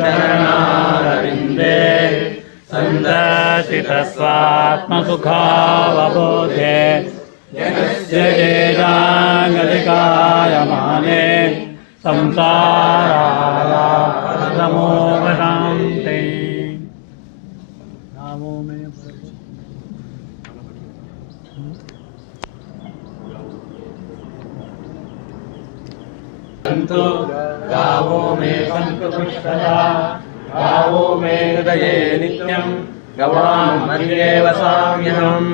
चरणारविन्दे सन्दर्शितस्वात्मसुखावबोधे संसाराय नमो ो मे हृदये नित्यम्। गवाम् अन्ये वसाम्यहम्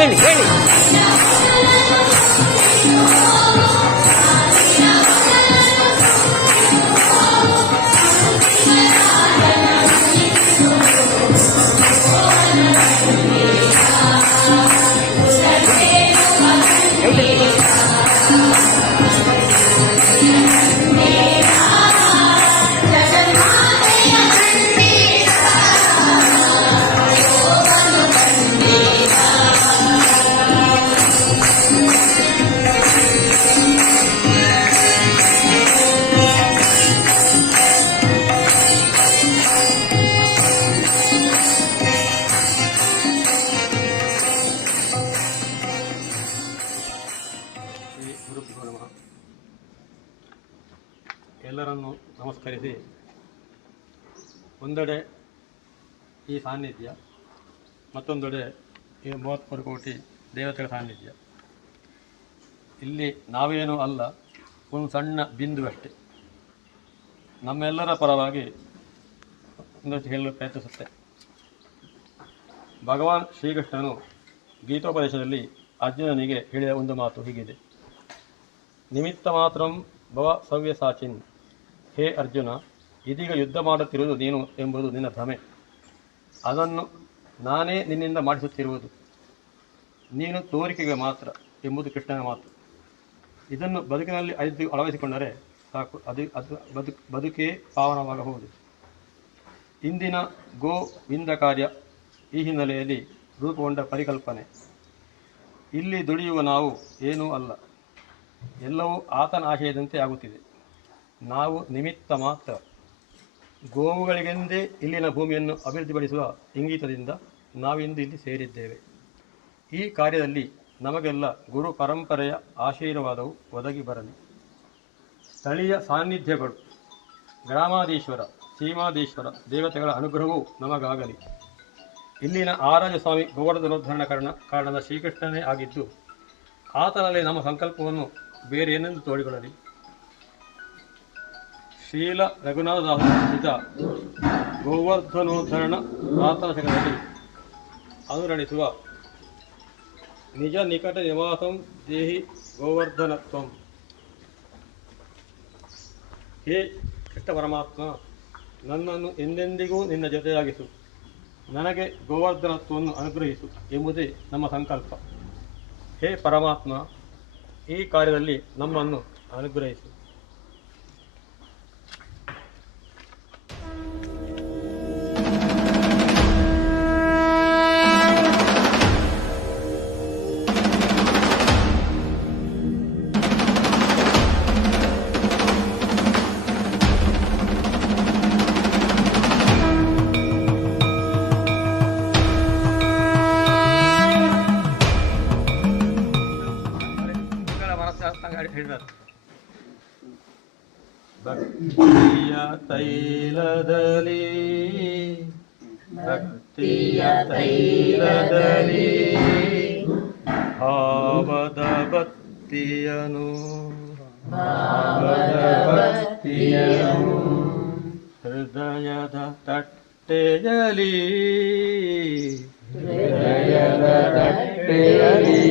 ಹೇಳಿ ಹೇಳಿ ಎಲ್ಲರನ್ನು ನಮಸ್ಕರಿಸಿ. ಒಂದೆಡೆ ಈ ಸಾನ್ನಿಧ್ಯ, ಮತ್ತೊಂದೆಡೆ ಈ ಮೂವತ್ತ್ಮೂರು ಕೋಟಿ ದೇವತೆಗಳ ಸಾನ್ನಿಧ್ಯ. ಇಲ್ಲಿ ನಾವೇನೂ ಅಲ್ಲ, ಒಂದು ಸಣ್ಣ ಬಿಂದು ಅಷ್ಟೆ. ನಮ್ಮೆಲ್ಲರ ಪರವಾಗಿ ಒಂದಷ್ಟು ಹೇಳಲು ಪ್ರಯತ್ನಿಸುತ್ತೆ ಭಗವಾನ್ ಶ್ರೀಕೃಷ್ಣನು ಗೀತೋಪದೇಶದಲ್ಲಿ ಅರ್ಜುನನಿಗೆ ಹೇಳಿದ ಒಂದು ಮಾತು ಹೀಗಿದೆ. ನಿಮಿತ್ತ ಮಾತ್ರಂ ಭವ ಸವ್ಯಸಾಚಿನ್. ಹೇ ಅರ್ಜುನ, ಇದೀಗ ಯುದ್ಧ ಮಾಡುತ್ತಿರುವುದು ನೀನು ಎಂಬುದು ನಿನ್ನ ಭ್ರಮೆ. ಅದನ್ನು ನಾನೇ ನಿನ್ನಿಂದ ಮಾಡಿಸುತ್ತಿರುವುದು. ನೀನು ತೋರಿಕೆಗೆ ಮಾತ್ರ ಎಂಬುದು ಕೃಷ್ಣನ ಮಾತು. ಇದನ್ನು ಬದುಕಿನಲ್ಲಿ ಅರಿತು ಅಳವಡಿಸಿಕೊಂಡರೆ ಸಾಕು, ಅದು ಅದು ಬದುಕು ಬದುಕೇ ಪಾವನವಾಗಬಹುದು. ಇಂದಿನ ಗೋ ವಿಂದ ಕಾರ್ಯ ಈ ಹಿನ್ನೆಲೆಯಲ್ಲಿ ರೂಪುಗೊಂಡ ಪರಿಕಲ್ಪನೆ. ಇಲ್ಲಿ ದುಡಿಯುವ ನಾವು ಏನೂ ಅಲ್ಲ. ಎಲ್ಲವೂ ಆತನ ಆಶಯದಂತೆ ಆಗುತ್ತಿದೆ. ನಾವು ನಿಮಿತ್ತ ಮಾತ್ರ ಗೋವುಗಳಿಗೆಂದೇ ಇಲ್ಲಿನ ಭೂಮಿಯನ್ನು ಅಭಿವೃದ್ಧಿಪಡಿಸುವ ಇಂಗಿತದಿಂದ ನಾವಿಂದು ಇಲ್ಲಿ ಸೇರಿದ್ದೇವೆ. ಈ ಕಾರ್ಯದಲ್ಲಿ ನಮಗೆಲ್ಲ ಗುರು ಪರಂಪರೆಯ ಆಶೀರ್ವಾದವು ಒದಗಿ ಬರಲಿ. ಸ್ಥಳೀಯ ಸಾನ್ನಿಧ್ಯಗಳು, ಗ್ರಾಮಾಧೀಶ್ವರ, ಸೀಮಾಧೀಶ್ವರ ದೇವತೆಗಳ ಅನುಗ್ರಹವೂ ನಮಗಾಗಲಿ. ಇಲ್ಲಿನ ಆರಾಜ ಸ್ವಾಮಿ ಗೋವರ್ಧನೋದ್ಧರಣ ಕಾರಣ, ಕಾರಣದ ಶ್ರೀಕೃಷ್ಣನೇ ಆಗಿದ್ದು, ಆತನಲ್ಲಿ ನಮ್ಮ ಸಂಕಲ್ಪವನ್ನು ಬೇರೆ ಏನೆಂದು ತೋಡಿಕೊಳ್ಳಲಿ. ಶೀಲ ರಘುನಾಥದಾಸ ರಚಿತ ಗೋವರ್ಧನೋದ್ಧರಣ ಪ್ರಾರ್ಥನಶಕದಲ್ಲಿ ಅನುರಣಿಸುವ ನಿಜ ನಿಕಟ ನಿವಾಸಂ ದೇಹಿ ಗೋವರ್ಧನತ್ವಂ. ಹೇ ಕೃಷ್ಣ ಪರಮಾತ್ಮ ನನ್ನನ್ನು ಎಂದೆಂದಿಗೂ ನಿನ್ನ ಜೊತೆಯಾಗಿಸು. ನನಗೆ ಗೋವರ್ಧನತ್ವವನ್ನು ಅನುಗ್ರಹಿಸು ಎಂಬುದೇ ನಮ್ಮ ಸಂಕಲ್ಪ. ಹೇ ಪರಮಾತ್ಮ, ಈ ಕಾರ್ಯದಲ್ಲಿ ನಮ್ಮನ್ನು ಅನುಗ್ರಹಿಸು. ಭಕ್ತಿಯನು. ಭಕ್ತಿಯನು ಹೃದಯದ ತಟ್ಟೆಯಲಿ. ಹೃದಯದ ತಟ್ಟೆಯಲಿ.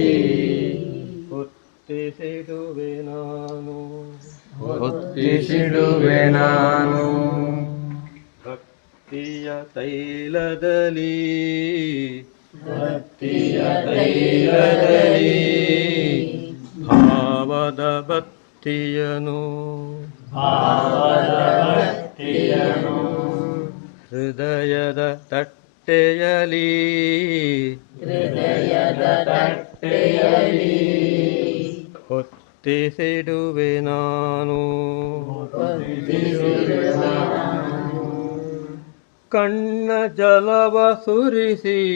ಹೊತ್ತಿಸಿಡುವೆ ನಾನು. ಹೊತ್ತಿಸಿಡುವೆ ನಾನು. ಭಕ್ತಿಯ ತೈಲದಲ್ಲಿ. ಭಕ್ತಿಯ ತೈಲದಲ್ಲಿ. ಭಾವದ ಭಕ್ತಿಯನು ಹೃದಯದ ತಟ್ಟೆಯಲಿ. ಹೃದಯದ ತಟ್ಟೆಯಲಿ. ಹೊತ್ತಿಸಿಡುವೆ ನಾನು. ಕಣ್ಣ ಜಲವ ಸುರಿಸಿ.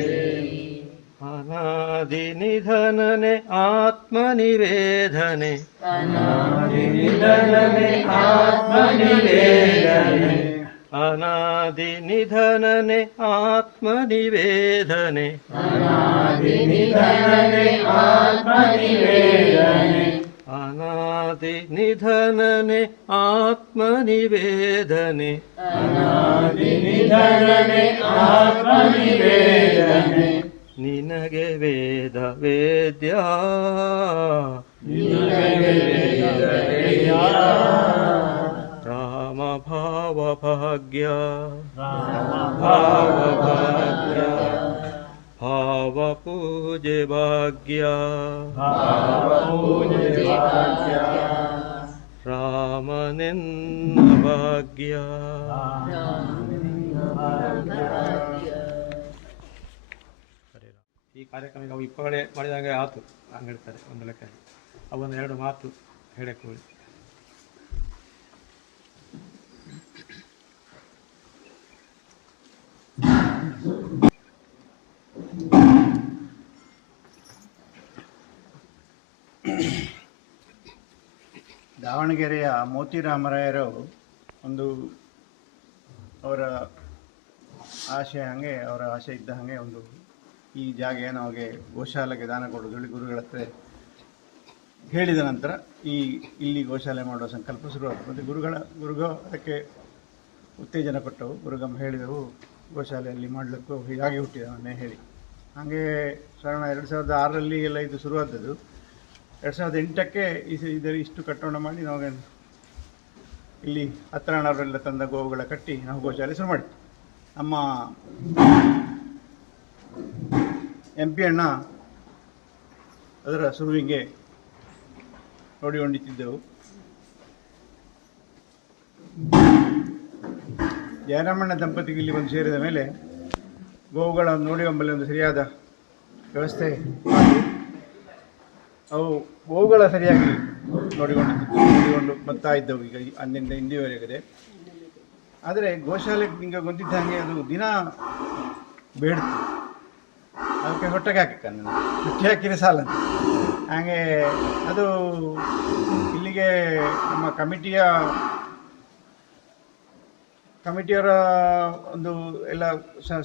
अनादिनिधनने आत्मनिवेदने। अनादिनिधनने आत्मनिवेदने। अनादिनिधनने आत्मनिवेदने। अनादिनिधनने आत्मनिवेदने। अनादिनिधनने आत्मनिवेदने। अनादिनिधनने आत्मनिवेदने। ನಿನಗೆ ವೇದ ವೇದ್ಯ ರಾಮ ಭಾವ ಭಾಗ್ಯ. ಭಾವ ಭಾಗ್ಯ. ಭಾವ ಪೂಜೆ ಭಾಗ್ಯ. ರಾಮನೆನ್ನ ಭಾಗ್ಯ. ಈ ಕಾರ್ಯಕ್ರಮ ಅವು ಇಪ್ಪಗಳೇ ಮಾಡಿದಾಗ ಆತು. ಹಂಗೆ ಹೇಳ್ತಾರೆ ಒಂದು ಲೆಕ್ಕ ಅವೊಂದು ಎರಡು ಮಾತು ಹೇಳಕ್ಕೆ ಹೋಗಿ. ದಾವಣಗೆರೆಯ ಮೋತಿರಾಮರಾಯರು ಒಂದು ಅವರ ಆಶೆ ಹಾಗೆ, ಅವರ ಆಸೆ ಇದ್ದ ಹಾಗೆ ಒಂದು ಈ ಜಾಗ ನಮಗೆ ಗೋಶಾಲೆಗೆ ದಾನ ಕೊಡೋದು ಹೇಳಿ ಗುರುಗಳ ಹತ್ರ ಹೇಳಿದ ನಂತರ ಈ ಇಲ್ಲಿ ಗೋಶಾಲೆ ಮಾಡುವ ಸಂಕಲ್ಪ ಶುರುವಾಯಿತು. ಮತ್ತು ಗುರುಗಳ, ಗುರುಗ ಅದಕ್ಕೆ ಉತ್ತೇಜನ ಕೊಟ್ಟವು. ಗುರುಗಮ್ಮ ಹೇಳಿದವು, ಗೋಶಾಲೆಯಲ್ಲಿ ಮಾಡಲಿಕ್ಕೂ ಹೀಗಾಗಿ ಹುಟ್ಟಿದವನ್ನೇ ಹೇಳಿ. ಹಾಗೆ ಸಾಧಾರಣ ಎರಡು ಸಾವಿರದ ಆರರಲ್ಲಿ ಎಲ್ಲ ಇದು ಶುರುವಾದದ್ದು. ಎರಡು ಸಾವಿರದ ಎಂಟಕ್ಕೆ ಇದರ ಇಷ್ಟು ಕಟ್ಟೋಣ ಮಾಡಿ ನಾವು ಇಲ್ಲಿ ಹತ್ತಿರನವರೆಲ್ಲ ತಂದ ಗೋವುಗಳ ಕಟ್ಟಿ ನಾವು ಗೋಶಾಲೆ ಶುರು ಮಾಡಿ ನಮ್ಮ ಎಂ ಪಿ ಅಣ್ಣ ಅದರ ಸುರುವಿಗೆ ನೋಡಿಕೊಂಡಿದ್ದೆವು ಜಯರಾಮಣ್ಣ ದಂಪತಿಗೆ ಇಲ್ಲಿ ಬಂದು ಸೇರಿದ ಮೇಲೆ ಗೋವುಗಳನ್ನು ನೋಡಿ ಎಂಬಲ್ಲಿ ಒಂದು ಸರಿಯಾದ ವ್ಯವಸ್ಥೆ ಅವು ಗೋವುಗಳ ಸರಿಯಾಗಿ ನೋಡಿಕೊಂಡು ನೋಡಿಕೊಂಡು ಬರ್ತಾ ಇದ್ದವು ಈಗ ಅಂದಿನಿಂದ ಇಂದಿವರೆಗಿದೆ. ಆದರೆ ಗೋಶಾಲೆಗೆ ಹಿಂಗೆ ಗೊತ್ತಿದ್ದ ಹಾಗೆ ಅದು ದಿನ ಬೇಡ್ತು. ಅದಕ್ಕೆ ಹೊಟ್ಟೆಗೆ ಹಾಕಿಕ್ಕ ನಾನು. ಹೊಟ್ಟೆ ಹಾಕಿದ್ರೆ ಸಾಲ ಹಾಗೆ ಅದು ಇಲ್ಲಿಗೆ ನಮ್ಮ ಕಮಿಟಿಯ ಕಮಿಟಿಯವರ ಒಂದು ಎಲ್ಲ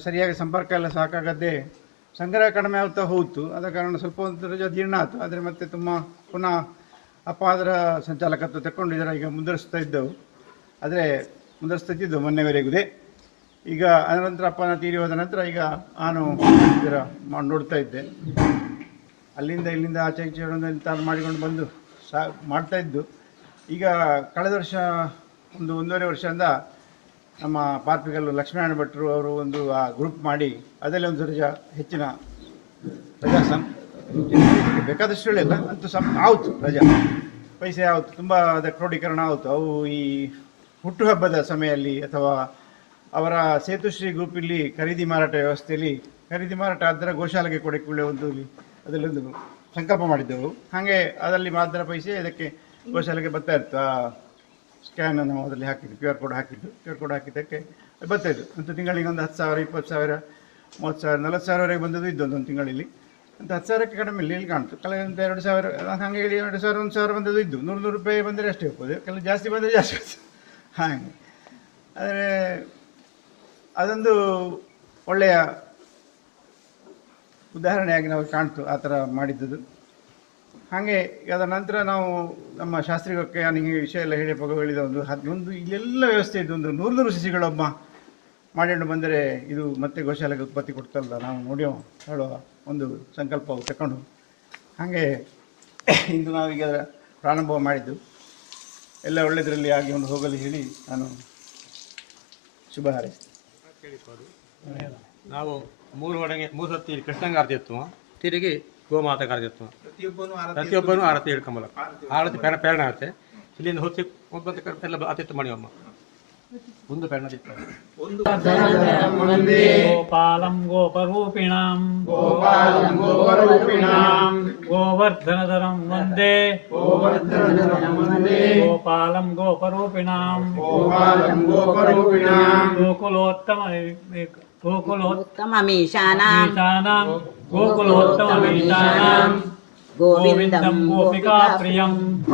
ಸರಿಯಾಗಿ ಸಂಪರ್ಕ ಎಲ್ಲ ಸಾಕಾಗದೆ ಸಂಗ್ರಹ ಕಡಿಮೆ ಆಗ್ತಾ ಹೋಯಿತು. ಆದ ಕಾರಣ ಸ್ವಲ್ಪ ಒಂದು ರಜೆ ಜೀರ್ಣ ಆಯಿತು. ಆದರೆ ಮತ್ತೆ ತುಂಬ ಪುನಃ ಅಪ್ಪ ಅದರ ಸಂಚಾಲಕತ್ವ ತಗೊಂಡು ಇದರ ಈಗ ಮುಂದುವರಿಸ್ತಾ ಇದ್ದೆವು. ಆದರೆ ಮುಂದುವರಿಸ್ತಾ ಇದ್ದಿದ್ದು ಮೊನ್ನೆವರೆಗೂ. ಈಗ ಅನಂತರ ಅಪ್ಪನ ತೀರಿ ಹೋದ ನಂತರ ಈಗ ನಾನು ಇದರ ನೋಡ್ತಾ ಇದ್ದೆ. ಅಲ್ಲಿಂದ ಇಲ್ಲಿಂದ ಆಚೆ ಈಚೆ ತಾನು ಮಾಡಿಕೊಂಡು ಬಂದು ಸಾ ಮಾಡ್ತಾ ಇದ್ದು. ಈಗ ಕಳೆದ ವರ್ಷ ಒಂದು ಒಂದೂವರೆ ವರ್ಷದಿಂದ ನಮ್ಮ ಪಾರ್ಪಿಕಲ್ಲು ಲಕ್ಷ್ಮೀನಾರಾಯಣ ಭಟ್ರು ಅವರು ಒಂದು ಆ ಗ್ರೂಪ್ ಮಾಡಿ ಅದರಲ್ಲಿ ಒಂದು ರಜಾ, ಹೆಚ್ಚಿನ ರಜಾ ಸಂ ಬೇಕಾದಷ್ಟು ಹೇಳಿಲ್ಲ, ಅಂತೂ ಸಂ ಆವತ್ತು ರಜಾ. ಪೈಸೆ ಆವತ್ತು, ತುಂಬ ಅದಕ್ಕೆ ಕ್ರೋಢೀಕರಣ ಆಯಿತು ಅವು ಈ ಹುಟ್ಟುಹಬ್ಬದ ಸಮಯದಲ್ಲಿ ಅಥವಾ ಅವರ ಸೇತುಶ್ರೀ ಗ್ರೂಪಲ್ಲಿ ಖರೀದಿ ಮಾರಾಟ ವ್ಯವಸ್ಥೆಯಲ್ಲಿ ಖರೀದಿ ಮಾರಾಟ ಅದರ ಗೋಶಾಲೆಗೆ ಕೊಡಕ್ಕೆ ಒಂದು ಇಲ್ಲಿ ಅದರಲ್ಲಿ ಒಂದು ಸಂಕಲ್ಪ ಮಾಡಿದ್ದೆವು. ಹಾಗೆ ಅದರಲ್ಲಿ ಮಾತ್ರ ಪೈಸೆ ಇದಕ್ಕೆ ಗೋಶಾಲೆಗೆ ಬರ್ತಾ ಇತ್ತು. ಆ ಸ್ಕ್ಯಾನ್ ನಾವು ಅದರಲ್ಲಿ ಹಾಕಿದ್ದು ಕ್ಯೂ ಆರ್ ಕೋಡ್ ಹಾಕಿದ್ದು. ಕ್ಯೂ ಆರ್ ಕೋಡ್ ಹಾಕಿದ್ದಕ್ಕೆ ಬರ್ತಾ ಇತ್ತು. ಅಂತ ತಿಂಗಳಿಗೆ ಒಂದು ಹತ್ತು ಸಾವಿರ, ಇಪ್ಪತ್ತು ಸಾವಿರ, ಮೂವತ್ತು ಸಾವಿರ, ನಲವತ್ತು ಸಾವಿರವರೆಗೆ ಬಂದದ್ದು ಇದ್ದು ಒಂದೊಂದು ತಿಂಗಳಲ್ಲಿ. ಅಂತ ಹತ್ತು ಸಾವಿರಕ್ಕೆ ಕಡಿಮೆ ಇಲ್ಲಿ ಇಲ್ಲಿ ಕಾಣ್ತು. ಕಲೆ ಒಂದು ಎರಡು ಸಾವಿರ, ಹಾಗೆ ಹೇಳಿ ಎರಡು ಸಾವಿರ, ಒಂದು ಸಾವಿರ ಬಂದದ್ದು ಇದ್ದು. ನೂರು ನೂರು ರೂಪಾಯಿ ಬಂದರೆ ಅಷ್ಟೇ ಹೋಗ್ಬೋದು. ಕೆಲವು ಜಾಸ್ತಿ ಬಂದರೆ ಜಾಸ್ತಿ ಹಾಗೆ. ಆದರೆ ಅದೊಂದು ಒಳ್ಳೆಯ ಉದಾಹರಣೆಯಾಗಿ ನಾವು ಕಾಣ್ತು, ಆ ಥರ ಮಾಡಿದ್ದುದು ಹಾಗೆ ಅದರ ನಂತರ ನಾವು ನಮ್ಮ ಶಾಸ್ತ್ರಿಗಕ್ಕೆ ನನಗೆ ವಿಷಯ ಎಲ್ಲ ಹೇಳಿ ಹೇಳಿದ ಒಂದು ಹದಿನೊಂದು ಇಲ್ಲೆಲ್ಲ ವ್ಯವಸ್ಥೆ ಇದ್ದು ಒಂದು ನೂರು ನೂರು ಸಸಿಗಳೊಬ್ಬ ಮಾಡಿಕೊಂಡು ಬಂದರೆ ಇದು ಮತ್ತೆ ಗೋಶಾಲೆಗೆ ಉತ್ಪತ್ತಿ ಕೊಡ್ತಲ್ಲ, ನಾವು ನೋಡ್ಯೋ, ಹೇಳೋ ಒಂದು ಸಂಕಲ್ಪ ತಗೊಂಡು ಹಾಗೆ ಇಂದು ನಾವೀಗ ಅದರ ಪ್ರಾರಂಭ ಮಾಡಿದ್ದು. ಎಲ್ಲ ಒಳ್ಳೆಯದರಲ್ಲಿ ಆಗಿ ಒಂದು ಹೋಗಲು ಹೇಳಿ ನಾನು ಶುಭ ಹಾರೈಸ್ತೇನೆ. ನಾವು ಮೂರು ಹೊಡೆಗೆ ಮೂರು ಸತಿ ಕೃಷ್ಣಂಗ ಎತ್ತುವ. ತಿರುಗಿ ಗೋಮಾತೆ ಕಾರ್ಯತ್ವ ಪ್ರತಿಯೊಬ್ಬನು ಆರತಿ ಹಿಡ್ಕೊಂಬಲ್ಲ ಆರತಿ ಪೆರ ಪ್ರೇರಣೆ ಆಗುತ್ತೆ. ಇಲ್ಲಿಂದ ಹೊತ್ತಿ ಒಬ್ಬಂತ ಎಲ್ಲ ಮಾಡಿ ಮಾಡಿವಮ್ಮ ಒಂದು ಪ್ರೇರಣೆ गोपालं गोपरूपिणां ಗೋಪಾಲಂ ಗೋಪರೂಪಿಣಾಂ गोवर्धनधरं वन्दे गोपालं गोपरूपिणां ಗೋಪಾಲಂ ಗೋಪರೂಪಿಣಾಂ गोकुलोत्तम गोकुलोत्तमीशानां उत्तममीशानां गोकुलोत्तममीशानां గోవిందం గోపికాప్రియం.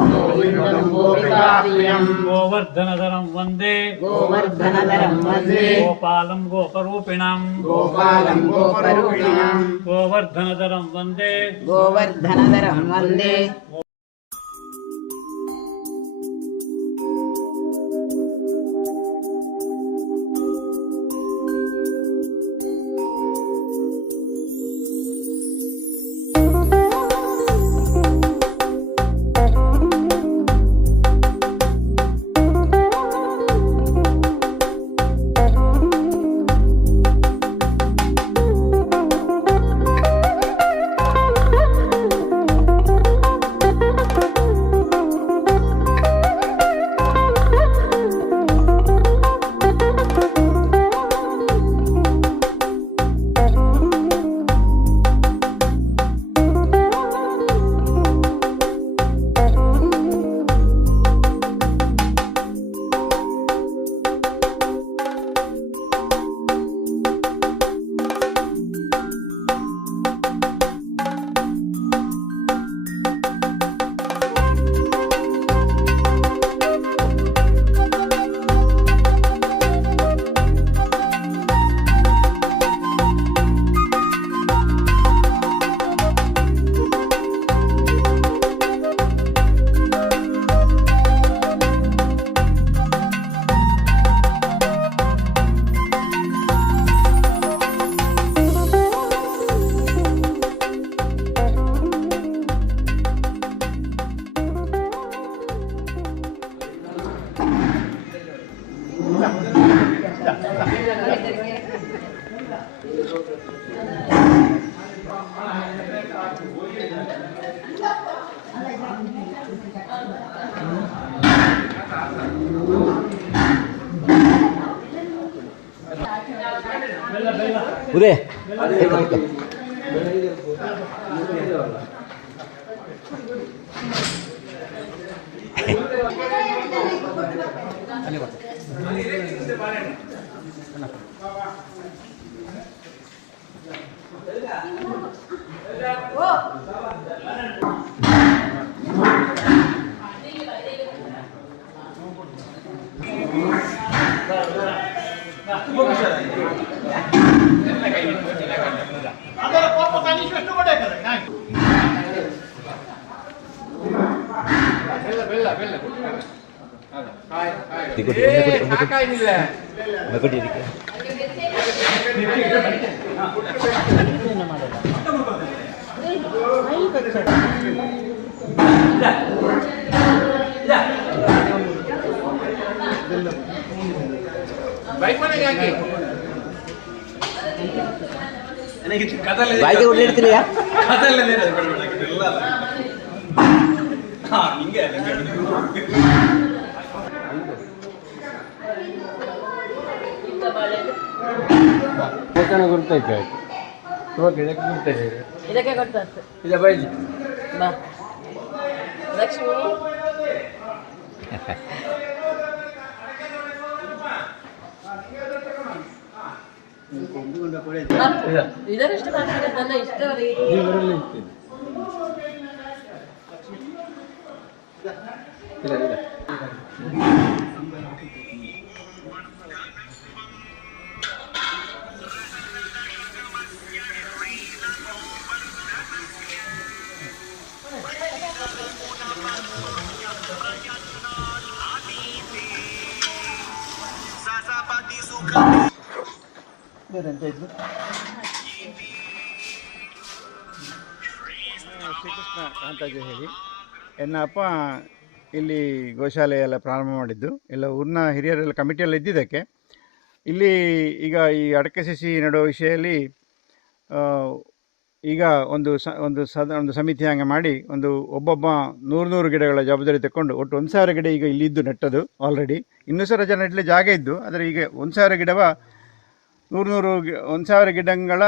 గోవర్ధనధరం వందే. గోవర్ధనధరం వందే. గోపాలం గోపరూపిణం. గోపాలం గోపరూపిణం. గోవర్ధనధరం వందే. గోవర్ధనధరం వందే. ఉదయ్ ఎక్కడ ఎక్కడ ಅಲ್ಲಿ ಅದರ ಪಾಪ ತನಿಖೆ ಎಷ್ಟು ಮಾಡಬೇಕಲ್ಲ ನಾನು ಬೆಲ್ಲ ಬೆಲ್ಲ ಬೆಲ್ಲ ಸಾಕಾಗಿಲ್ಲ ಅದಕ್ಕೆ ಬಾಯಿಗೆ ಉಳ್ಳಿಡ್ತೀರಿಯಾ ಗುರ್ತೈತೆ ಓಕೆ ಇದಕ್ಕೆ ಗುರ್ತೈತೆ ಇದಕ್ಕೆ ಕೊಡ್ತಂತೆ ಇದು ಬೈಜಿ ಬಾ. ಲಕ್ಷ್ಮಿ. ಇದರಷ್ಟು ಮಾಡ್ತಾರೆ ನನ್ನ ಇಷ್ಟವರಿಗೆ ಇವರಲ್ಲಿ ಇರ್ತದೆ ಇಲ್ಲ ಶ್ರೀಕೃಷ್ಣ ಹೇಳಿ. ಎನ್ನ ಇಲ್ಲಿ ಗೋಶಾಲೆ ಎಲ್ಲ ಪ್ರಾರಂಭ ಮಾಡಿದ್ದು. ಎಲ್ಲ ಊರಿನ ಹಿರಿಯರೆಲ್ಲ ಕಮಿಟಿಯೆಲ್ಲ ಇದ್ದಿದ್ದಕ್ಕೆ. ಇಲ್ಲಿ ಈಗ ಈ ಅಡಕೆ ಸಸಿ ನೆಡುವ ವಿಷಯದಲ್ಲಿ ಈಗ ಒಂದು ಸ, ಒಂದು ಸದ, ಒಂದು ಸಮಿತಿ ಹಂಗೆ ಮಾಡಿ ಒಂದು ಒಬ್ಬೊಬ್ಬ ನೂರು ನೂರು ಗಿಡಗಳ ಜವಾಬ್ದಾರಿ ತಗೊಂಡು ಒಟ್ಟು ಒಂದು ಸಾವಿರ ಗಿಡ ಈಗ ಇಲ್ಲಿ ಇದ್ದು ನೆಟ್ಟದು ಆಲ್ರೆಡಿ ಇನ್ನೂ ಸಾವಿರ ಜನ ನೆಡಲಿ ಜಾಗ ಇದ್ದು, ಆದರೆ ಈಗ ಒಂದು ಸಾವಿರ ಗಿಡವ ನೂರು ನೂರು ಒಂದು ಸಾವಿರ ಗಿಡಗಳ,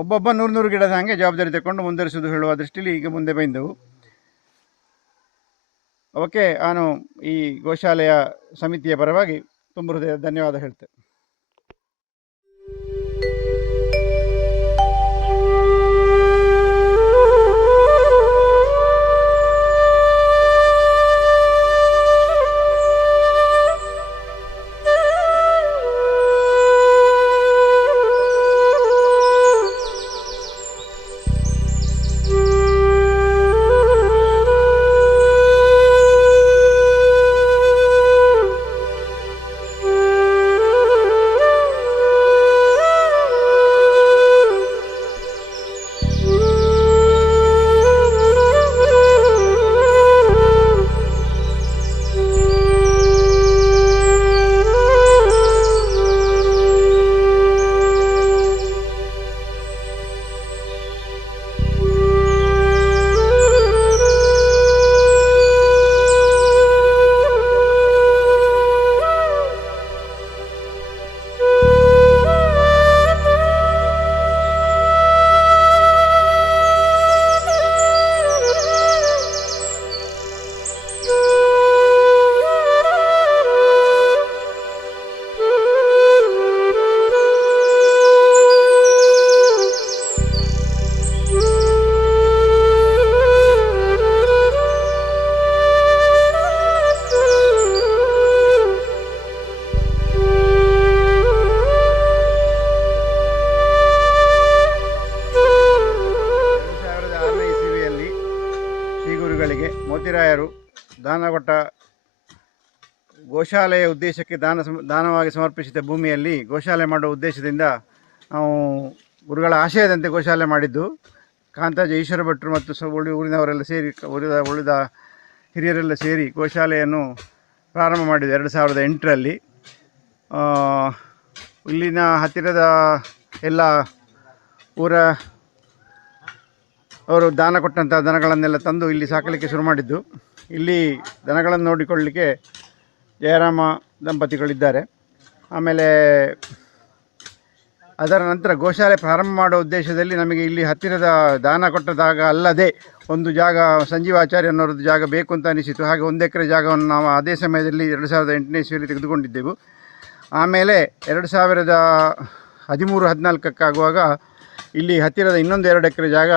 ಒಬ್ಬೊಬ್ಬ ನೂರು ನೂರು ಗಿಡದ ಹಾಗೆ ಜವಾಬ್ದಾರಿ ತಗೊಂಡು ಮುಂದುವರಿಸುವುದು ಹೇಳುವ ದೃಷ್ಟಿಲಿ ಈಗ ಮುಂದೆ ಬಂದವು. ಓಕೆ ನಾನು ಈ ಗೋಶಾಲೆಯ ಸಮಿತಿಯ ಪರವಾಗಿ ತುಂಬ ಹೃದಯ ಧನ್ಯವಾದ ಹೇಳ್ತೇನೆ. ದಾನ ಕೊಟ್ಟ ಗೋಶಾಲೆಯ ಉದ್ದೇಶಕ್ಕೆ ದಾನ ಸಮ, ದಾನವಾಗಿ ಸಮರ್ಪಿಸಿದ ಭೂಮಿಯಲ್ಲಿ ಗೋಶಾಲೆ ಮಾಡುವ ಉದ್ದೇಶದಿಂದ ನಾವು ಗುರುಗಳ ಆಶಯದಂತೆ ಗೋಶಾಲೆ ಮಾಡಿದ್ದು. ಕಾಂತಾಜ, ಈಶ್ವರ ಭಟ್ರು ಮತ್ತು ಸ, ಉಳಿ, ಊರಿನವರೆಲ್ಲ ಸೇರಿ ಉಳಿದ ಉಳಿದ ಹಿರಿಯರೆಲ್ಲ ಸೇರಿ ಗೋಶಾಲೆಯನ್ನು ಪ್ರಾರಂಭ ಮಾಡಿದ್ದು ಎರಡು ಸಾವಿರದ ಎಂಟರಲ್ಲಿ. ಇಲ್ಲಿನ ಹತ್ತಿರದ ಎಲ್ಲ ಊರ ಅವರು ದಾನ ಕೊಟ್ಟಂಥ ದನಗಳನ್ನೆಲ್ಲ ತಂದು ಇಲ್ಲಿ ಸಾಕಲಿಕ್ಕೆ ಶುರು ಮಾಡಿದ್ದು. ಇಲ್ಲಿ ದನಗಳನ್ನು ನೋಡಿಕೊಳ್ಳಲಿಕ್ಕೆ ಜಯರಾಮ ದಂಪತಿಗಳಿದ್ದಾರೆ. ಆಮೇಲೆ ಅದರ ನಂತರ ಗೋಶಾಲೆ ಪ್ರಾರಂಭ ಮಾಡೋ ಉದ್ದೇಶದಲ್ಲಿ ನಮಗೆ ಇಲ್ಲಿ ಹತ್ತಿರದ ದಾನ ಕೊಟ್ಟದಾಗ ಅಲ್ಲದೆ ಒಂದು ಜಾಗ ಸಂಜೀವಾಚಾರ್ಯ ಅನ್ನೋರದ್ದು ಜಾಗ ಬೇಕು ಅಂತ ಅನಿಸಿತು ಹಾಗೆ ಒಂದು ಎಕರೆ ಜಾಗವನ್ನು ನಾವು ಅದೇ ಸಮಯದಲ್ಲಿ ಎರಡು ಸಾವಿರದ ಎಂಟನೇ ಇಸ್ವಿಯಲ್ಲಿ ತೆಗೆದುಕೊಂಡಿದ್ದೆವು. ಆಮೇಲೆ ಎರಡು ಸಾವಿರದ ಹದಿಮೂರು ಹದಿನಾಲ್ಕಕ್ಕಾಗುವಾಗ ಇಲ್ಲಿ ಹತ್ತಿರದ ಇನ್ನೊಂದು ಎರಡು ಎಕರೆ ಜಾಗ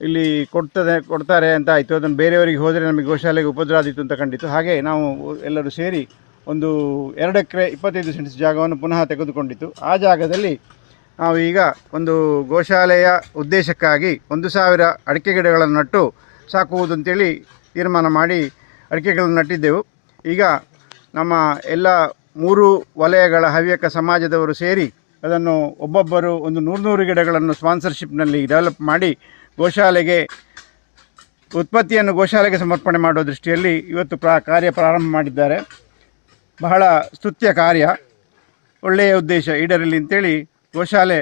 ಇಲ್ಲಿ ಕೊಡ್ತದೆ, ಕೊಡ್ತಾರೆ ಅಂತ ಆಯಿತು. ಅದನ್ನು ಬೇರೆಯವರಿಗೆ ಹೋದರೆ ನಮಗೆ ಗೋಶಾಲೆಗೆ ಉಪದ್ರ ಆದಿತ್ತು ಅಂತ ಕಂಡಿತ್ತು. ಹಾಗೆ ನಾವು ಎಲ್ಲರೂ ಸೇರಿ ಒಂದು ಎರಡು ಎಕರೆ ಇಪ್ಪತ್ತೈದು ಸೆಂಟ್ಸ್ ಜಾಗವನ್ನು ಪುನಃ ತೆಗೆದುಕೊಂಡಿತ್ತು. ಆ ಜಾಗದಲ್ಲಿ ನಾವು ಈಗ ಒಂದು ಗೋಶಾಲೆಯ ಉದ್ದೇಶಕ್ಕಾಗಿ ಒಂದು ಸಾವಿರ ಅಡಿಕೆ ಗಿಡಗಳನ್ನು ನಟ್ಟು ಸಾಕುವುದು ಅಂತೇಳಿ ತೀರ್ಮಾನ ಮಾಡಿ ಅಡಿಕೆಗಳನ್ನು ನಟ್ಟಿದ್ದೆವು. ಈಗ ನಮ್ಮ ಎಲ್ಲ ಮೂರು ವಲಯಗಳ ಹವ್ಯಕ ಸಮಾಜದವರು ಸೇರಿ ಅದನ್ನು ಒಬ್ಬೊಬ್ಬರು ಒಂದು ನೂರು ನೂರು ಗಿಡಗಳನ್ನು ಸ್ಪಾನ್ಸರ್ಶಿಪ್ನಲ್ಲಿ ಡೆವಲಪ್ ಮಾಡಿ ಗೋಶಾಲೆಗೆ ಉತ್ಪತ್ತಿಯನ್ನು ಗೋಶಾಲೆಗೆ ಸಮರ್ಪಣೆ ಮಾಡುವ ದೃಷ್ಟಿಯಲ್ಲಿ ಇವತ್ತು ಪ್ರಾ ಕಾರ್ಯ ಪ್ರಾರಂಭ ಮಾಡಿದ್ದಾರೆ. ಬಹಳ ಸ್ತುತ್ಯ ಕಾರ್ಯ. ಒಳ್ಳೆಯ ಉದ್ದೇಶ ಈಡೇರಲಿ ಅಂತೇಳಿ ಗೋಶಾಲೆ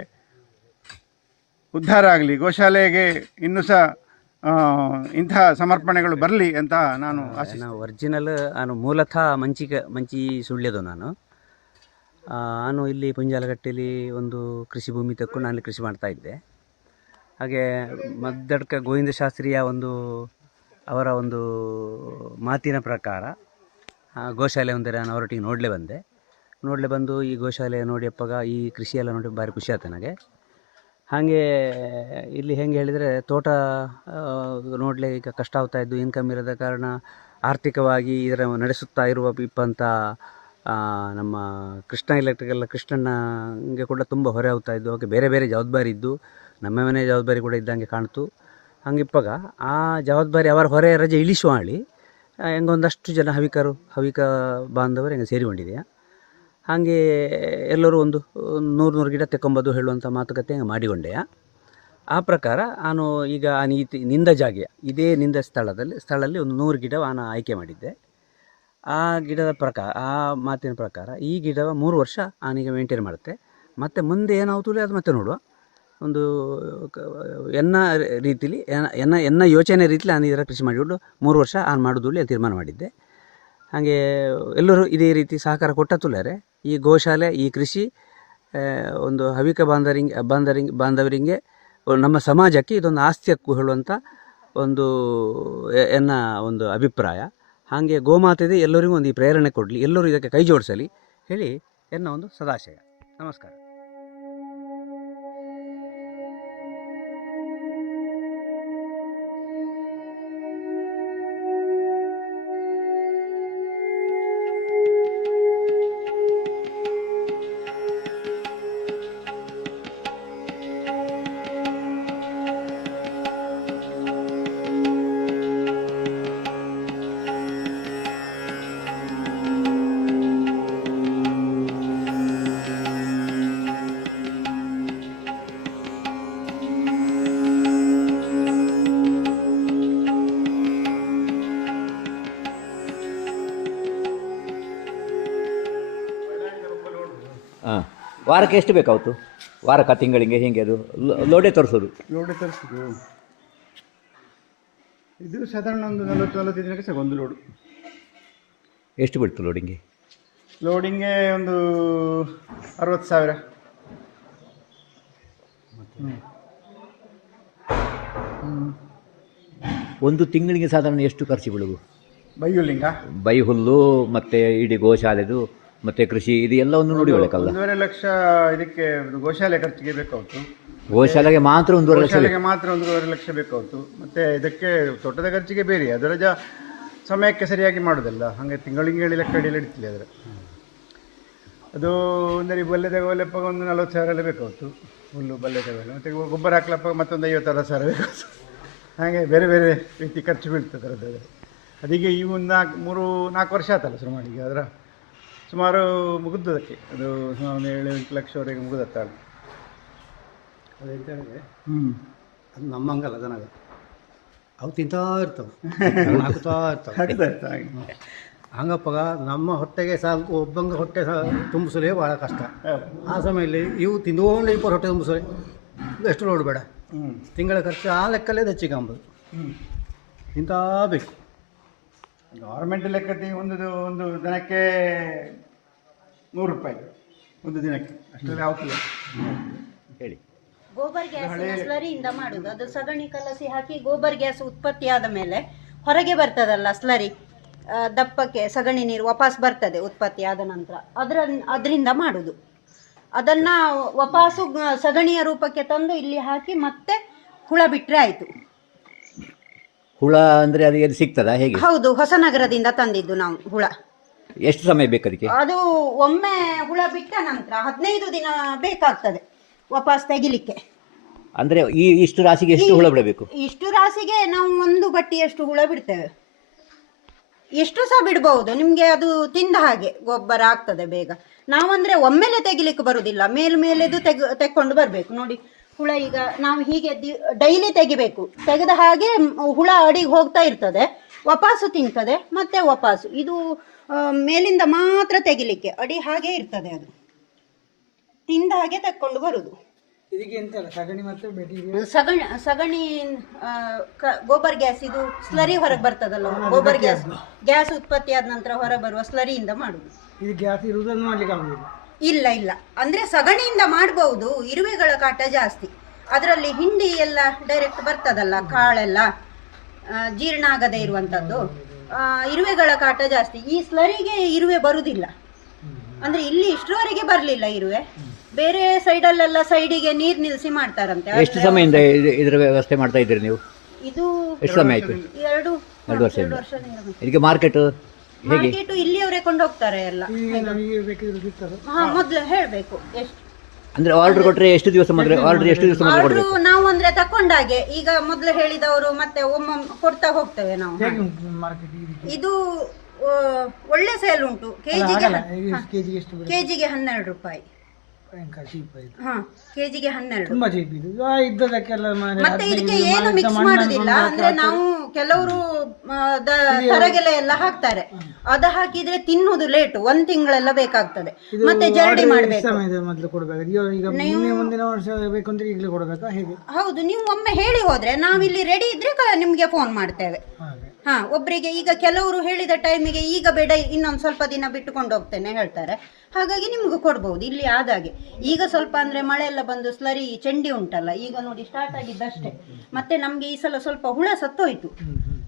ಉದ್ಧಾರ ಆಗಲಿ. ಗೋಶಾಲೆಗೆ ಇನ್ನೂ ಸಹ ಇಂತಹ ಸಮರ್ಪಣೆಗಳು ಬರಲಿ ಅಂತ ನಾನು ನಾನು ಒರಿಜಿನಲ್ ನಾನು ಮೂಲತಃ ಮಂಚಿಕ ಮಂಚಿ ಸುಳ್ಳ್ಯದು ನಾನು. ನಾನು ಇಲ್ಲಿ ಪುಂಜಾಲಗಟ್ಟೆಯಲ್ಲಿ ಒಂದು ಕೃಷಿ ಭೂಮಿ ತಕ್ಕೊಂಡು ನಾನು ಕೃಷಿ ಮಾಡ್ತಾ ಇದ್ದೆ. ಹಾಗೆ ಮದ್ದಡ್ಕ ಗೋವಿಂದ ಶಾಸ್ತ್ರಿಯ ಒಂದು, ಅವರ ಒಂದು ಮಾತಿನ ಪ್ರಕಾರ ಗೋಶಾಲೆ ಒಂದರೆ ನಾನು ಅವರೊಟ್ಟಿಗೆ ನೋಡಲೇ ಬಂದೆ. ನೋಡಲೇ ಬಂದು ಈ ಗೋಶಾಲೆ ನೋಡಿ ಅಪ್ಪಾಗ, ಈ ಕೃಷಿಯೆಲ್ಲ ನೋಡಿ ಭಾರಿ ಖುಷಿ ಆಯ್ತು ನನಗೆ. ಹಾಗೆ ಇಲ್ಲಿ ಹೆಂಗೆ ಹೇಳಿದರೆ ತೋಟ ನೋಡಲೇ ಈಗ ಕಷ್ಟ ಆಗ್ತಾ ಇದ್ದು ಇನ್ಕಮ್ ಇರದ ಕಾರಣ ಆರ್ಥಿಕವಾಗಿ ಇದರ ನಡೆಸುತ್ತಾ ಇರುವ ಇಪ್ಪಂಥ ನಮ್ಮ ಕೃಷ್ಣ ಎಲೆಕ್ಟ್ರಿಕಲ್ ಕೃಷ್ಣಣ್ಣಗೆ ಕೂಡ ತುಂಬ ಹೊರೆ ಆಗ್ತಾ ಇದ್ದು ಅವಕ್ಕೆ ಬೇರೆ ಬೇರೆ ಜವಾಬ್ದಾರಿ ಇದ್ದು ನಮ್ಮ ಮನೆ ಜವಾಬ್ದಾರಿ ಕೂಡ ಇದ್ದಂಗೆ ಕಾಣ್ತು. ಹಂಗಿಪ್ಪಾಗ ಆ ಜವಾಬ್ದಾರಿ ಅವರ ಹೊರೆ ರಜೆ ಇಳಿಸುವ ಹೇಳಿ ಹೆಂಗೊಂದಷ್ಟು ಜನ ಹವಿಕರು, ಹವಿಕ ಬಾಂಧವರು ಹೆಂಗೆ ಸೇರಿಕೊಂಡಿದೆಯ? ಹಾಗೆ ಎಲ್ಲರೂ ಒಂದು, ನೂರು ನೂರು ಗಿಡ ತೆಕ್ಕೊಂಬೋದು ಹೇಳುವಂಥ ಮಾತುಕತೆ ಹಂಗೆ ಮಾಡಿಕೊಂಡೆಯ? ಆ ಪ್ರಕಾರ ನಾನು ಈಗ ಆ ನೀತಿ, ನಿಂದ ಜಾಗ, ಇದೇ ನಿಂದ ಸ್ಥಳದಲ್ಲಿ ಸ್ಥಳದಲ್ಲಿ ಒಂದು ನೂರು ಗಿಡ ನಾನು ಆಯ್ಕೆ ಮಾಡಿದ್ದೆ. ಆ ಗಿಡದ ಪ್ರಕಾರ, ಆ ಮಾತಿನ ಪ್ರಕಾರ ಈ ಗಿಡ ಮೂರು ವರ್ಷ ನಾನೀಗ ಮೇಂಟೈನ್ ಮಾಡುತ್ತೆ. ಮತ್ತು ಮುಂದೆ ಏನಾಗುತ್ತೆ ಅದು ಮತ್ತೆ ನೋಡುವ. ಒಂದು ಎನ್ನ ರೀತಿಲಿ, ಎನ್ನ- ಎನ್ನ ಯೋಚನೆ ರೀತಿಲಿ ನಾನು ಇದರ ಕೃಷಿ ಮಾಡಿಕೊಂಡು ಮೂರು ವರ್ಷ ಆನ್ ಮಾಡೋದು ತೀರ್ಮಾನ ಮಾಡಿದ್ದೆ. ಹಾಗೆ ಎಲ್ಲರೂ ಇದೇ ರೀತಿ ಸಹಕಾರ ಕೊಟ್ಟ ತುಲಾರೆ, ಈ ಗೋಶಾಲೆ, ಈ ಕೃಷಿ ಒಂದು ಹವಿಕ ಬಾಂಧವರಿಂಗ್ ಬಾಂಧವರಿಂಗ್ ಬಾಂಧವರಿಗೆ ನಮ್ಮ ಸಮಾಜಕ್ಕೆ ಇದೊಂದು ಆಸ್ತಿ ಹಕ್ಕು ಹೇಳುವಂಥ ಒಂದು ಎನ್ನ ಒಂದು ಅಭಿಪ್ರಾಯ. ಹಾಗೆ ಗೋಮಾತೆದೆ ಎಲ್ಲರಿಗೂ ಒಂದು ಈ ಪ್ರೇರಣೆ ಕೊಡಲಿ, ಎಲ್ಲರೂ ಇದಕ್ಕೆ ಕೈ ಜೋಡಿಸಲಿ, ಹೇಳಿ ಎನ್ನ ಒಂದು ಸದಾಶಯ. ನಮಸ್ಕಾರ. ವಾರಕ್ಕೆ ಎಷ್ಟು ಬೇಕಾಯ್ತು ವಾರಕ್ಕೆ ತಿಂಗಳಿಗೆ ಹಿಂಗೆ ಅದು? ಲೋಡೆ ತರಿಸೋದು. ಲೋಡೆ ತರಿಸೋದು. ಇದು ಸಾಧಾರಣ ಒಂದು ನಲವತ್ತು ನಲವತ್ತೈದು ದಿನಕ್ಕೆ ಸಾಕು ಒಂದು ಲೋಡು. ಎಷ್ಟು ಬೀಳ್ತು ಲೋಡಿಂಗೆ ಲೋಡಿಂಗ್ಗೆ ಒಂದು ಅರವತ್ತು ಸಾವಿರ. ಒಂದು ತಿಂಗಳಿಗೆ ಸಾಧಾರಣ ಎಷ್ಟು ಖರ್ಚು ಬೀಳುವುದು? ಬೈ ಹುಲ್ಲಿಂಗ ಬೈ ಹುಲ್ಲು ಮತ್ತು ಇಡೀ ಗೋಶಾಲೆದು. ಮತ್ತು ಕೃಷಿ ಇದು ಎಲ್ಲವನ್ನು ನೋಡಿ ಒಳ್ಳೆಕಲ್ಲ ಒಂದೂವರೆ ಲಕ್ಷ ಇದಕ್ಕೆ ಇದು ಗೋಶಾಲೆ ಖರ್ಚಿಗೆ ಬೇಕಾಯ್ತು ಗೋಶಾಲೆಗೆ ಮಾತ್ರ ಒಂದೂವರೆ ಲಕ್ಷ ಬೇಕು. ಗೋಶಾಲೆಗೆ ಮಾತ್ರ ಒಂದೂವರೆ ಲಕ್ಷ ಬೇಕಾಯ್ತು ಮತ್ತೆ ಇದಕ್ಕೆ ತೋಟದ ಖರ್ಚಿಗೆ ಬೇರೆ ಅದರ ಜ ಸಮಯಕ್ಕೆ ಸರಿಯಾಗಿ ಮಾಡೋದಲ್ಲ. ಹಾಗೆ ತಿಂಗಳಿಗೆ ಲೆಕ್ಕ ಅಡಿಯಲ್ಲಿ ಇಡ್ತಿಲ್ಲ ಅದರ ಅದು ಅಂದರೆ ಬಲ್ಲೆ ತಗೊಳ್ಳಪ್ಪ ಒಂದು ನಲವತ್ತು ಸಾವಿರ ಎಲ್ಲ ಬೇಕಾಯ್ತು ಹುಲ್ಲು ಬಲ್ಲೆ ತಗೊಳ್ಳಿ ಮತ್ತೆ ಗೊಬ್ಬರ ಹಾಕ್ಲಪ್ಪ ಮತ್ತೊಂದು ಐವತ್ತು ಅರವತ್ತು ಸಾವಿರ ಬೇಕು ಹಾಗೆ ಬೇರೆ ಬೇರೆ ರೀತಿ ಖರ್ಚು ಬೀಳ್ತದೆ ಅದರದ್ದು ಅದಕ್ಕೆ ಈ ಒಂದು ನಾಲ್ಕು ಮೂರು ನಾಲ್ಕು ವರ್ಷ ಆಯ್ತಲ್ಲ ಶುರು ಮಾಡಿ ಅದರ. ಸುಮಾರು ಮುಗಿದದಕ್ಕೆ ಅದು ಸುಮಾರು ಒಂದು ಏಳು ಎಂಟು ಲಕ್ಷವರೆಗೆ ಮುಗಿದತ್ತಾಗ ಅದು ಎಂತ ಹೇಳಿದ್ರೆ ಹ್ಞೂ ಅದು ನಮ್ಮಂಗಲ್ಲ ದನಗ ಅವು ತಿಂತಾ ಇರ್ತವೆ. ಹಾಕುತ್ತಾ ಇರ್ತವೆ. ಆಗ್ತಾ ಇತ್ತು ಹಾಗೆ. ಹಂಗಪ್ಪಗ ನಮ್ಮ ಹೊಟ್ಟೆಗೆ ಸಹ ಒಬ್ಬಂಗ ಹೊಟ್ಟೆ ಸಹ ತುಂಬಿಸಲೇ ಭಾಳ ಕಷ್ಟ. ಆ ಸಮಯದಲ್ಲಿ ಇವು ತಿಂದುಕೊಂಡು ಇಬ್ಬರು ಹೊಟ್ಟೆ ತುಂಬಿಸಲೇ ಎಷ್ಟು ಲೋಡ್ ಬೇಡ. ಹ್ಞೂ ತಿಂಗಳ ಖರ್ಚು ಆ ಲೆಕ್ಕಲ್ಲೇ ಹೆಚ್ಚಿಗೆ ಅಂಬುದು ಹ್ಞೂ ಇಂಥ ಬೇಕು. ಗೌರ್ಮೆಂಟ್ ಲೆಕ್ಕತಿ ಒಂದು ಒಂದು ದಿನಕ್ಕೆ ನೂರು ರೂಪಾಯಿ. ಒಂದು ದಿನಕ್ಕೆ. ಅಷ್ಟರಲ್ಲಿ ಆಗುತ್ತಿಲ್ಲ ಹೇಳಿ. ಗೋಬರ್ ಗ್ಯಾಸ್ ಸ್ಲರಿಯಿಂದ ಮಾಡುದು. ಅದು ಸಗಣಿ ಕಲಸಿ ಹಾಕಿ ಗೋಬರ್ ಗ್ಯಾಸ್ ಉತ್ಪತ್ತಿಯಾದ ಮೇಲೆ ಹೊರಗೆ ಬರ್ತದಲ್ಲ ಸ್ಲರಿ ದಪ್ಪಕ್ಕೆ ಸಗಣಿ ನೀರು ವಾಪಸ್ ಬರ್ತದೆ ಉತ್ಪತ್ತಿ ಆದ ನಂತರ. ಅದರ ಅದರಿಂದ ಮಾಡುದು. ಅದನ್ನ ವಾಪಸ್ಸು ಸಗಣಿಯ ರೂಪಕ್ಕೆ ತಂದು ಇಲ್ಲಿ ಹಾಕಿ ಮತ್ತೆ ಹುಳ ಬಿಟ್ರೆ ಆಯ್ತು. ಹುಳ ಅಂದ್ರೆ ಅದು ಸಿಗ್ತದ ಸಿಗ್ತದಾ? ಹೇಗೆ? ಹೌದು ಹೊಸನಗರದಿಂದ ತಂದಿದ್ದು ನಾವು ಹುಳ. ಎಷ್ಟು ಸಮಯ ಬೇಕು ಅದಕ್ಕೆ? ಅದು ಒಮ್ಮೆ ಹುಳ ಬಿಟ್ಟ ನಂತರ ಹದಿನೈದು ದಿನ ಬೇಕಾಗ್ತದೆ ವಾಪಸ್ ತೆಗಿಲಿಕ್ಕೆ. ಅಂದ್ರೆ ಈ ಇಷ್ಟು ರಾಶಿಗೆ ಎಷ್ಟು ಹುಳ ಬಿಡಬೇಕು? ಇಷ್ಟು ರಾಶಿಗೆ ನಾವು ಒಂದು ಬಟ್ಟಿಯಷ್ಟು ಹುಳ ಬಿಡ್ತೇವೆ. ಎಷ್ಟು ಸಹ ಬಿಡಬಹುದು ನಿಮ್ಗೆ ಅದು ತಿಂದ ಹಾಗೆ ಗೊಬ್ಬರ ಆಗ್ತದೆ ಬೇಗ. ನಾವಂದ್ರೆ ಒಮ್ಮೆಲೆ ತೆಗಿಲಿಕ್ಕೆ ಬರುದಿಲ್ಲ ಮೇಲ್ ಮೇಲೆದು ತೆಗ್ ತೆಕ್ಕೊಂಡು ಬರ್ಬೇಕು. ನೋಡಿ ಹುಳ ಈಗ ನಾವು ಹೀಗೆ ಡೈಲಿ ತೆಗಿಬೇಕು. ತೆಗೆದ ಹಾಗೆ ಹುಳ ಅಡಿಗೆ ಹೋಗ್ತಾ ಇರ್ತದೆ ವಾಪಾಸು ತಿಂತದೆ ಮತ್ತೆ ವಾಪಾಸು. ಇದು ಮೇಲಿಂದ ಮಾತ್ರ ತೆಗಿಲಿಕ್ಕೆ. ಅಡಿ ಹಾಗೆ ಇರ್ತದೆ ಅದು. ತಿಂದ ಹಾಗೆ ತಕ್ಕೊಂಡು ಬರುದು. ಸಗಣಿ ಸಗಣಿ ಸಗಣಿ ಗೋಬರ್ ಗ್ಯಾಸ್ ಇದು ಸ್ಲರಿ ಹೊರಗೆ ಬರ್ತದಲ್ಲ ಗೋಬರ್ ಗ್ಯಾಸ್. ಗ್ಯಾಸ್ ಉತ್ಪತ್ತಿ ಆದ ನಂತರ ಹೊರ ಬರುವ ಸ್ಲರಿಯಿಂದ ಮಾಡುದು. ಇದು ಗ್ಯಾಸ್ ಇರುವುದನ್ನು ಮಾಡ್ಲಿಕ್ಕೆ ಆಗುದಿಲ್ಲ. ಇಲ್ಲ ಇಲ್ಲ. ಅಂದ್ರೆ ಸಗಣಿಯಿಂದ ಮಾಡಬಹುದು ಇರುವೆಗಳ ಕಾಟ ಜಾಸ್ತಿ. ಅದರಲ್ಲಿ ಹಿಂಡಿ ಎಲ್ಲ ಡೈರೆಕ್ಟ್ ಬರ್ತದಲ್ಲ ಕಾಳೆಲ್ಲ ಜೀರ್ಣ ಆಗದೆ ಇರುವಂತದ್ದು. ಇರುವೆಗಳ ಕಾಟ ಜಾಸ್ತಿ. ಈ ಸ್ಲರಿಗೆ ಇರುವೆ ಬರುದಿಲ್ಲ. ಅಂದ್ರೆ ಇಲ್ಲಿ ಇಷ್ಟರವರೆಗೆ ಬರ್ಲಿಲ್ಲ ಇರುವೆ. ಬೇರೆ ಸೈಡಲ್ಲೆಲ್ಲ ಸೈಡಿಗೆ ನೀರ್ ನಿಲ್ಸಿ ಮಾಡ್ತಾರಂತೆ. ಎಷ್ಟು ಸಮಯದಿಂದ ಇದ್ರ ಇದರ ವ್ಯವಸ್ಥೆ ಮಾಡ್ತಾ ಇದ್ದೀರಿ ನೀವು? ಇದು ಎಷ್ಟು ಸಮಯ ಆಯ್ತು? ಎರಡು ಎರಡು ವರ್ಷ ಬಂತು. ಇದಕ್ಕೆ ಮಾರ್ಕೆಟ್ ಹೇಗೆ? ಇಲ್ಲಿ ಇಲ್ಲಿಯವರೇ ಕೊಂಡು ಹೋಗ್ತಾರೆ ಎಲ್ಲ. ಈಗ ನಮಗೆ ಬೇಕಿದ್ರೆ ಸಿಗ್ತದೆ ಹಾ ಮೊದ್ಲು ಹೇಳ್ಬೇಕು. ಎಷ್ಟು ಅಂದರೆ ಆರ್ಡರ್ ಕೊಟ್ರೆ ಎಷ್ಟು ದಿವಸ ಮೊದಲು ಆರ್ಡರ್ ಎಷ್ಟು ದಿವಸ ಮೊದಲು ಆರ್ಡ್ರು ಕೊಡಬೇಕು? ನಾವು ಅಂದ್ರೆ ತಕೊಂಡಾಗೆ ಈಗ ಮೊದ್ಲು ಹೇಳಿದವರು ಮತ್ತೆ ಒಮ್ಮೊಮ್ಮೆ ಕೊಡ್ತಾ ಹೋಗ್ತೇವೆ ನಾವು. ಹೇಗೆ ಉಂಟು ಮಾರ್ಕೆಟ್ ಈ ರೀತಿ? ಇದು ಆ, ಒಳ್ಳೆ ಸೇಲ್ ಉಂಟು. ಕೆಜಿಗೆ ಕೆಜಿಗೆ ಎಷ್ಟು ಬರುತ್ತೆ? ಕೆಜಿಗೆ ಹನ್ನೆರಡು ರೂಪಾಯಿ. ಭಯಂಕರ ಚೀಪ್ ಆಯ್ತು? ಹಾ ಕೆಜಿಗೆ ಹನ್ನೆರಡು. ತುಂಬಾ ಚೀಪ್ ಇದು. ಆ, ಇದ್ದದಕ್ಕೆಲ್ಲ ಮಾರ್ರೆ ಮತ್ತೆ ಇದಕ್ಕೆ ಏನು ಮಿಕ್ಸ್ ಮಾಡುದಿಲ್ಲ. ಅಂದ್ರೆ ನಾವು ಕೆಲವರು ತರಗೆಲೆ ಎಲ್ಲ ಹಾಕ್ತಾರೆ. ಅದ ಹಾಕಿದ್ರೆ ತಿನ್ನುದು ಲೇಟ್ ಒಂದ್ ತಿಂಗಳೆಲ್ಲ ಬೇಕಾಗ್ತದೆ. ಮತ್ತೆ ಜರಡಿ ಮಾಡ್ಬೇಕು. ಸಮಯದ ಮೊದಲು ಕೊಡಬೇಕು ಈಗ ಈಗ ಮುಂದಿನ ವರ್ಷ ಬೇಕು ಅಂದ್ರೆ ಈಗಲೇ ಕೊಡಬೇಕಾ? ಹೇಗೆ? ಹೌದು ನೀವು ಒಮ್ಮೆ ಹೇಳಿ ಹೋದ್ರೆ ನಾವಿಲ್ಲಿ ರೆಡಿ ಇದ್ರೆ ಕ- ನಿಮ್ಗೆ ಫೋನ್ ಮಾಡ್ತೇವೆ. ಹಾಗೆ. ಹಾ ಒಬ್ಬರಿಗೆ ಈಗ ಕೆಲವರು ಹೇಳಿದ ಟೈಮಿಗೆ ಈಗ ಬೇಡ ಇನ್ನೊಂದು ಸ್ವಲ್ಪ ದಿನ ಬಿಟ್ಟುಕೊಂಡು ಹೋಗ್ತೇನೆ ಹೇಳ್ತಾರೆ. ಹಾಗಾಗಿ ನಿಮ್ಗೆ ಕೊಡ್ಬೋದು ಇಲ್ಲಿ ಆದಾಗೆ ಈಗ ಸ್ವಲ್ಪ ಅಂದ್ರೆ ಮಳೆ ಎಲ್ಲ ಬಂದು ಸ್ಲರಿ ಚಂಡಿ ಉಂಟಲ್ಲ ಈಗ ನೋಡಿ ಸ್ಟಾರ್ಟ್ ಆಗಿದ್ದಷ್ಟೇ ಮತ್ತೆ ನಮ್ಗೆ ಈ ಸಲ ಸ್ವಲ್ಪ ಹುಳ ಸತ್ತೋಯ್ತು.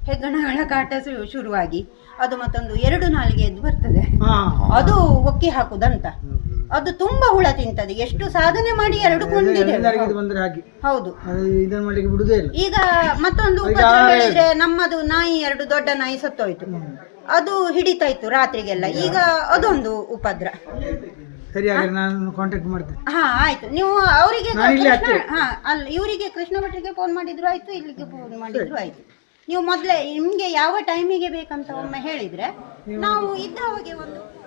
ಹೆಗ್ಗಣಗಳ ಕಾಟ ಶುರುವಾಗಿ. ಅದು ಮತ್ತೊಂದು ಎರಡು ನಾಲಿಗೆ ಎದ್ದು ಬರ್ತದೆ. ಅದು ಒಕ್ಕಿ ಹಾಕುದಂತ. ಅದು ತುಂಬಾ ಹುಳ ತಿಂತದೆ. ಎಷ್ಟು ಸಾಧನೆ ಮಾಡಿ ಎರಡು ಕೊಂಡಿದೆ ಹಾಗೆ. ಹೌದು. ಈಗ ಮತ್ತೊಂದು ಉಪದ್ರ ಹೇಳಿದ್ರೆ ನಮ್ಮದು ನಾಯಿ ಎರಡು ದೊಡ್ಡ ನಾಯಿ ಸತ್ತೋಯ್ತು. ಅದು ಹಿಡಿತಾ ಇತ್ತು ರಾತ್ರಿಗೆಲ್ಲ ಈಗ ಅದೊಂದು ಉಪದ್ರ. ಸರಿ ನಾನು ಕಾಂಟ್ಯಾಕ್ಟ್ ಮಾಡ್ತೇನೆ. ಹಾ ಆಯ್ತು. ನೀವು ಅವರಿಗೆ ಹಾ ಅಲ್ಲ ಇವರಿಗೆ ಕೃಷ್ಣ ಭಟ್ರಿಗೆ ಫೋನ್ ಮಾಡಿದ್ರು ಆಯ್ತು ಇಲ್ಲಿಗೆ ಫೋನ್ ಮಾಡಿದ್ರು ಆಯ್ತು. ನೀವು ಮೊದಲೇ ನಿಮ್ಗೆ ಯಾವ ಟೈಮಿಗೆ ಬೇಕಂತ ಒಮ್ಮೆ ಹೇಳಿದ್ರೆ ನಾವು ಇದ್ದಾವಾಗೆ ಒಂದು